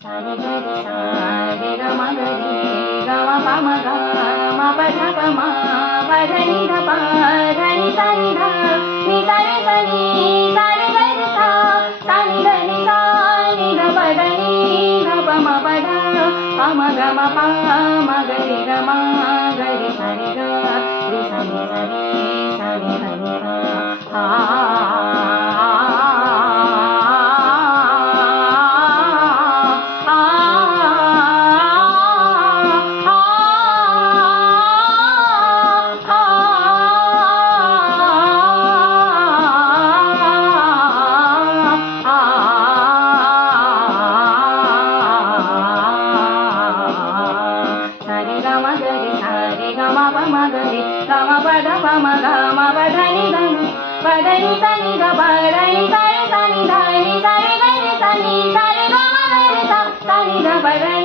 सारे गरि सारे ग म गरि ग म प म ग म प ध प म प ध नि ध प ध नि सा नि ध नि सा रे सा नि सारे गरि सा सा नि ध नि सा नि ध प ध नि ध प म प ध प म ग म प म गरि ग म गरि सा रे ग रि सा नि सा रे सा नि ध नि सा Bye.